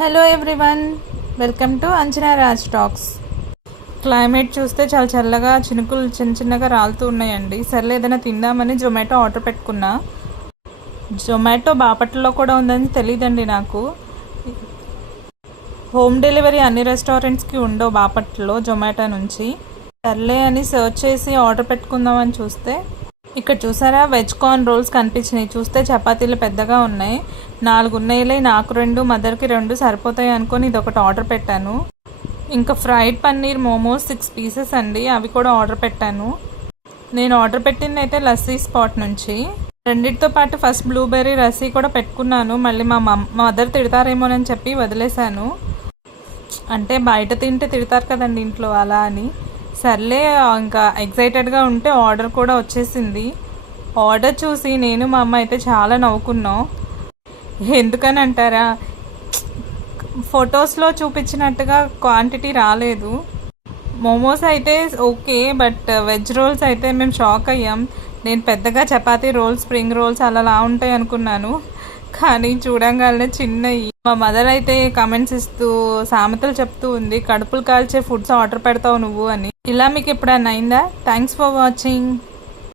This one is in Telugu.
హలో ఎవ్రీవన్, వెల్కమ్ టు అంచనా రాజ్ టాక్స్. క్లైమేట్ చూస్తే చాలా చల్లగా చినుకులు చిన్నగా రాలుతూ ఉన్నాయండి. సర్లే ఏదైనా తిందామని జొమాటో ఆర్డర్ పెట్టుకున్నా. జొమాటో బాపట్లలో కూడా ఉందని తెలియదండి నాకు. హోమ్ డెలివరీ అన్ని రెస్టారెంట్స్కి ఉండవు బాపట్లలో జొమాటో నుంచి. సర్లే అని సర్చ్ చేసి ఆర్డర్ పెట్టుకుందామని చూస్తే ఇక్కడ చూసారా, వెజ్ కార్న్ రోల్స్ కనిపించినాయి. చూస్తే చపాతీలు పెద్దగా ఉన్నాయి. 4 ఉన్నాయిలే, నాకు 2, మదర్కి 2 సరిపోతాయి అనుకొని ఇది ఒకటి ఆర్డర్ పెట్టాను. ఇంకా ఫ్రైడ్ పన్నీర్ మోమోస్ 6 పీసెస్ అండి, అవి కూడా ఆర్డర్ పెట్టాను. నేను ఆర్డర్ పెట్టింది అయితే లస్సీ స్పాట్ నుంచి. రెండింటితో పాటు ఫస్ట్ బ్లూబెర్రీ లస్సీ కూడా పెట్టుకున్నాను. మళ్ళీ మా మదర్ తిడతారేమోనని చెప్పి వదిలేశాను. అంటే బయట తింటే తిడతారు కదండి ఇంట్లో, అలా అని. సర్లే ఇంకా ఎక్సైటెడ్గా ఉంటే ఆర్డర్ కూడా వచ్చేసింది. ఆర్డర్ చూసి నేను మా అమ్మ అయితే చాలా నవ్వుకున్నాం. ఎందుకని అంటారా, ఫొటోస్లో చూపించినట్టుగా క్వాంటిటీ రాలేదు. మోమోస్ అయితే ఓకే, బట్ వెజ్ రోల్స్ అయితే మేము షాక్ అయ్యాం. నేను పెద్దగా చపాతీ రోల్స్, స్ప్రింగ్ రోల్స్ అలా ఉంటాయి అనుకున్నాను, కానీ చూడంగానే చిన్నవి. మా మదర్ అయితే కామెంట్స్ ఇస్తూ సామెతలు చెప్తూ ఉంది, కడుపులు కాల్చే ఫుడ్స్ ఆర్డర్ పెడతావు నువ్వు అని. ఇలా మీకు ఎప్పుడైనా అయిందా? Thanks for watching.